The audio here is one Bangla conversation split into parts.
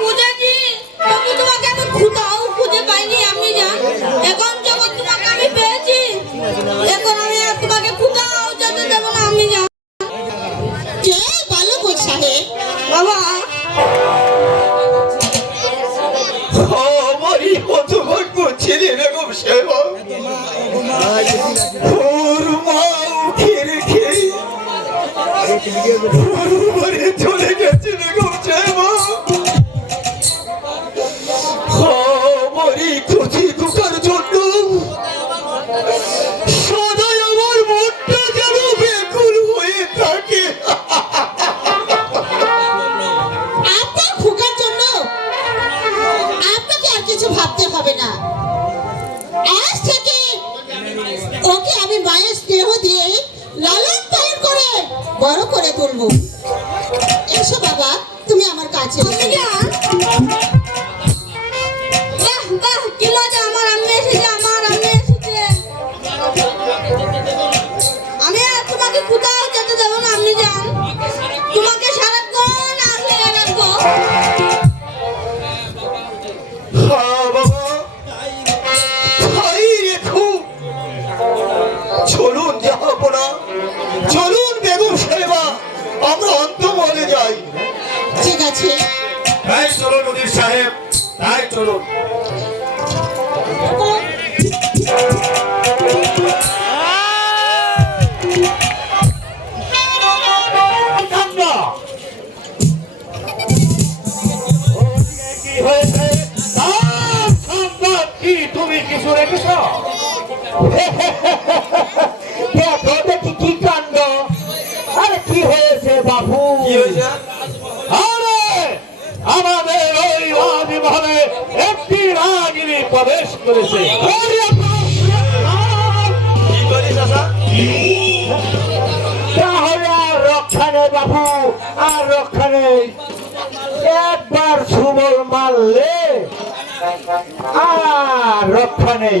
খুঁজেছি তবু তোমাকে আমি খুঁটাও খুঁজে পাইনি আমি জান। এখন যখন তোমাকে আমি পেয়েছি এখন আমি আর তোমাকে খুঁটাও যেতে দেবো না আমি জান। কে ভালো সাহেব বাবা। আমারই হতভাগ্য ছেলে বেগম সেবা। ওর মা উঠে রেখে ওর চলে গেছে বেগম সেবা। মায়ের স্নেহ দিয়ে লালন পালন করে বড় করে তুলব। এসো বাবা তুমি আমার কাছে দেখো দেখি কি কাণ্ড? আরে কি হয়েছে বাবু? আরে আমাদের ওই রাজমহলে একটি রাগিনী প্রবেশ করেছে। ওরে বাপ! কি করিস আশা? তাহলে আর রক্ষা নেই বাবু আর রক্ষা নেই। একবার সুবল মারলে আর রক্ষা নেই।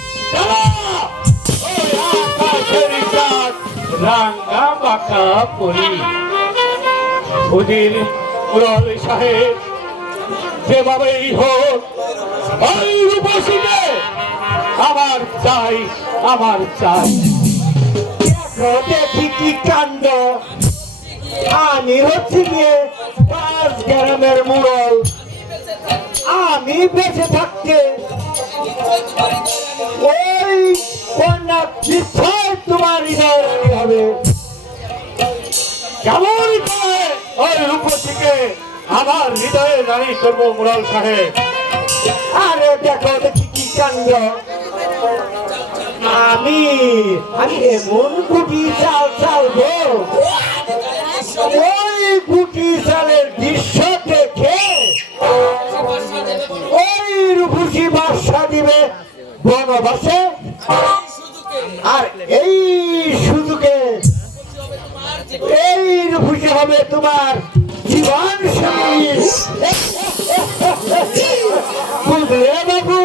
বাঁকা পরি ওদের মুরল সাহেব যেভাবেই হোক রূপসীকে আমার চাই আমার চাই। দেখো কি কাণ্ড, আমি হচ্ছে গিয়ে পাঁচ গ্রামের মুরল আমি বেঁচে থাকতে ওই কন্যা তোমার হৃদয় হবে। কেমন ওই রূপসীকে আমার হৃদয়ে রানী করব মুরল সাহেব? আরে দেখো, দেখি কি কাণ্ড। আমি আমি এমন গুটি চাল চালবো, ওই গুটি চালের দৃশ্য দেখে ওই রূপসী বাসা দিবে বনবাসে। আর এই এই রূপসী হবে তোমার জীবন বাবু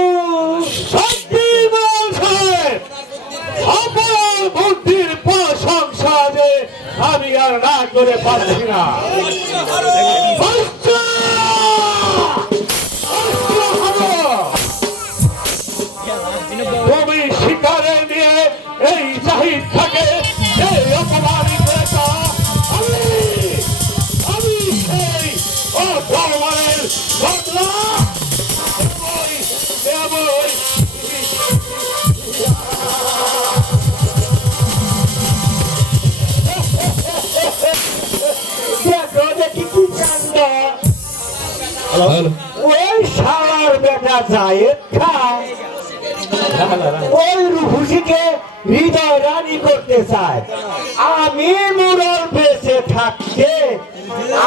সত্যি বুদ্ধির আমি আর না করে পারছি না। জায়েদ খান রুহুসিকে হৃদয় রানী করতে চায়। আমি মুরল বেঁচে থাকতে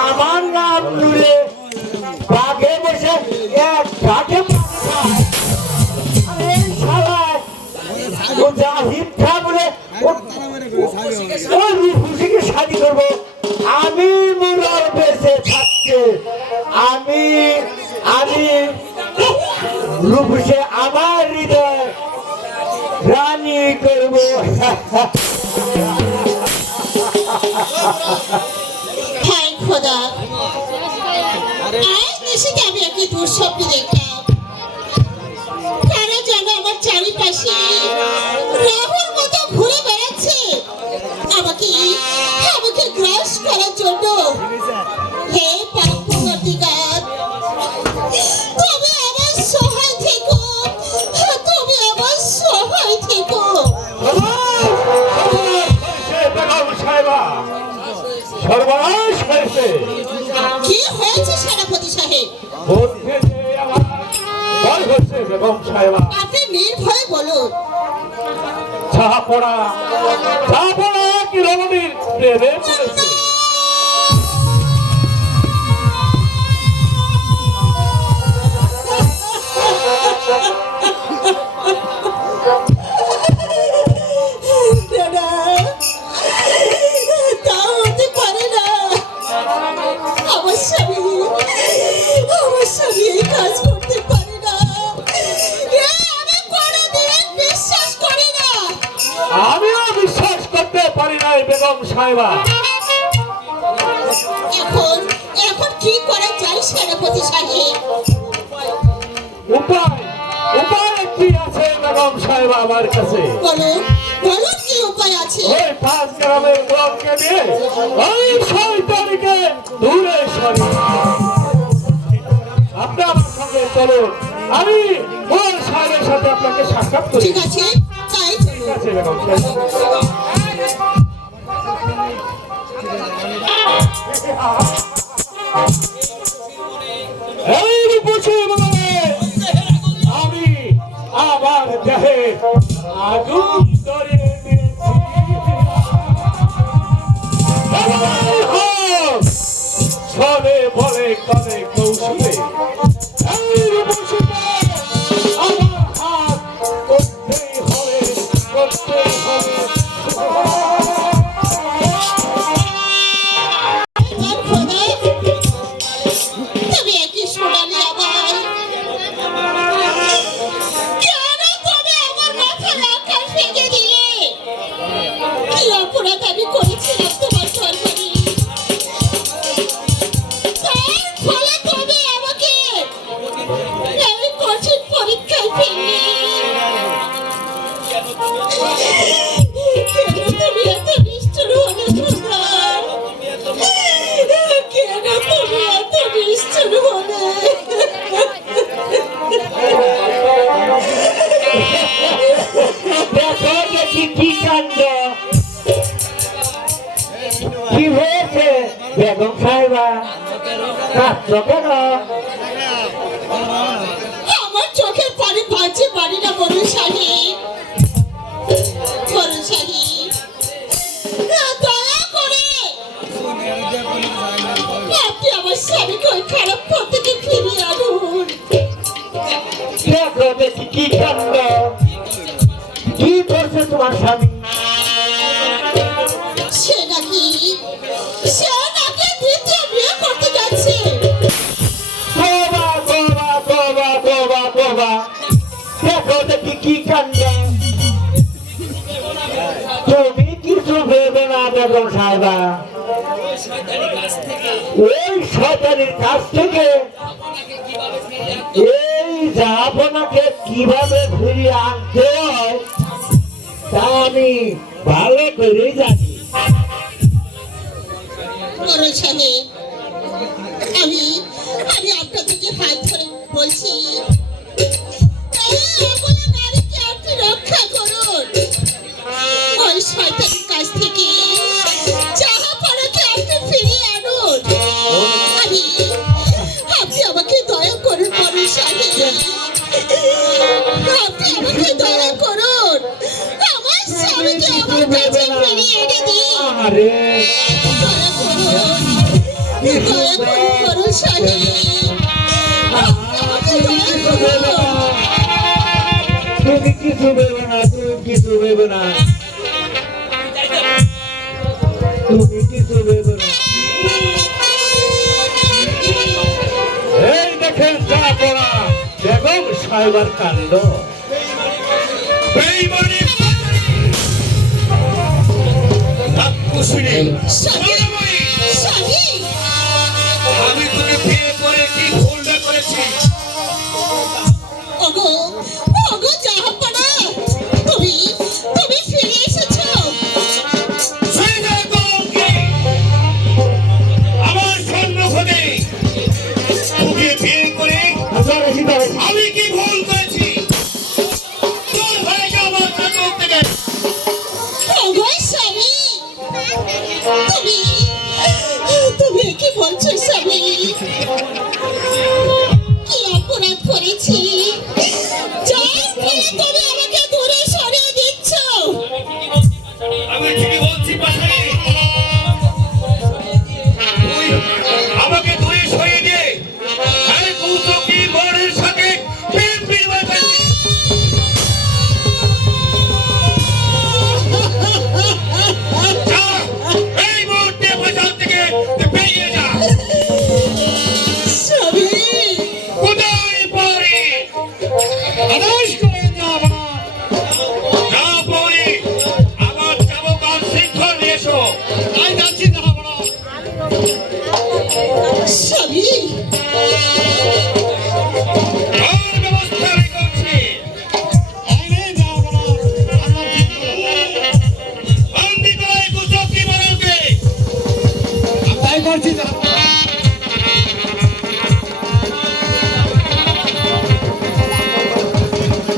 আমার নাম নুলে বাঘে বসে এক বলে ওই রূপসীকে শাদি করব। আমি মুরার বেঁচে থাকতে, আমি রূপসে আমার হৃদয় রানী করব। হায়, খোদা। আমি আমার চারিপাশে ঘুরে আমাকে আমাকে গ্রাস করার জন্য সর্বনাশ হয়েছে। কি হয়েছে সেনাপতি সাহেব? ভয় হচ্ছে বেগম সাহেবা। আপনি নির্ভয়ে বলুন। চাহা পড়া চাহা পড়া কি রমণীর প্রেমে পড়েছে? এখন এখন কি করা যায় সেনাপতি সাহেব। উপায় উপায় একটি আছে বেগম সাহেবা আমার কাছে। বলুন বলুন কি উপায় আছে? ওই পাঁচ গ্রামের লোককে দিয়ে ওই শয়তানিকে দূরে সরি আপনি সঙ্গে চলুন। আমি ওর সাহেবের সাথে আপনাকে সাক্ষাৎ করি। ঠিক আছে তাই ঠিক আছে সাহেব। আমি আমার দেহে আগুন দিয়েছি ছলে বলে করে কৌশলে হয়েছে বেগম সাহেবা কাঁদছ কেন আমার চোখের পানি বাঁচে পারি না বরুণ সাহেব বরুণ সাহেব দয়া করে। আপনি আমার স্বামীকে ওই খারাপ পথ থেকে ফিরিয়ে আনুন। দেখো দেখি কি কাণ্ড। কি করছে তোমার স্বামী? কি কাণ্ড তুমি কিছু ভেবে না বেগম সাহেবা। ওই শয়তানির কাছ থেকে এই জাহাপনাকে কীভাবে ফিরিয়ে আনতে হয়, তা আমি ভালো করেই জানি। আমি আমি আপনাদেরকে হাত ধরে বলছি রক্ষা করুন। ওই শয়তানের কাছ থেকে যাহা পড়াকে আপনি ফিরিয়ে আনুন। আমি আপনি আমাকে দয়া করুন বরুণ সাহেব আপনি আমাকে দয়া করুন। আমার স্বামীকে আমার কাছে ফিরিয়ে এনে দিন। দয়া করুন দয়া করুন করুন তুমি কিছু ভেবে না তুমি কিছু ভেবে না। তুমি কিছু ভেবে না। এই দেখেন যা পড়া বেগম সাহেবার কাণ্ড। বেইমানি। রাত কুসুরি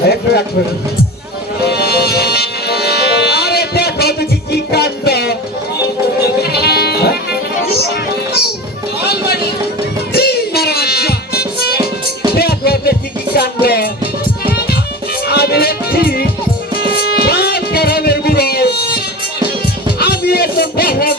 একটু একটু আরে দেখো দেখি কি কাণ্ড দেখো দেখি কি কাণ্ড আমি দেখছি আমি এত দেখো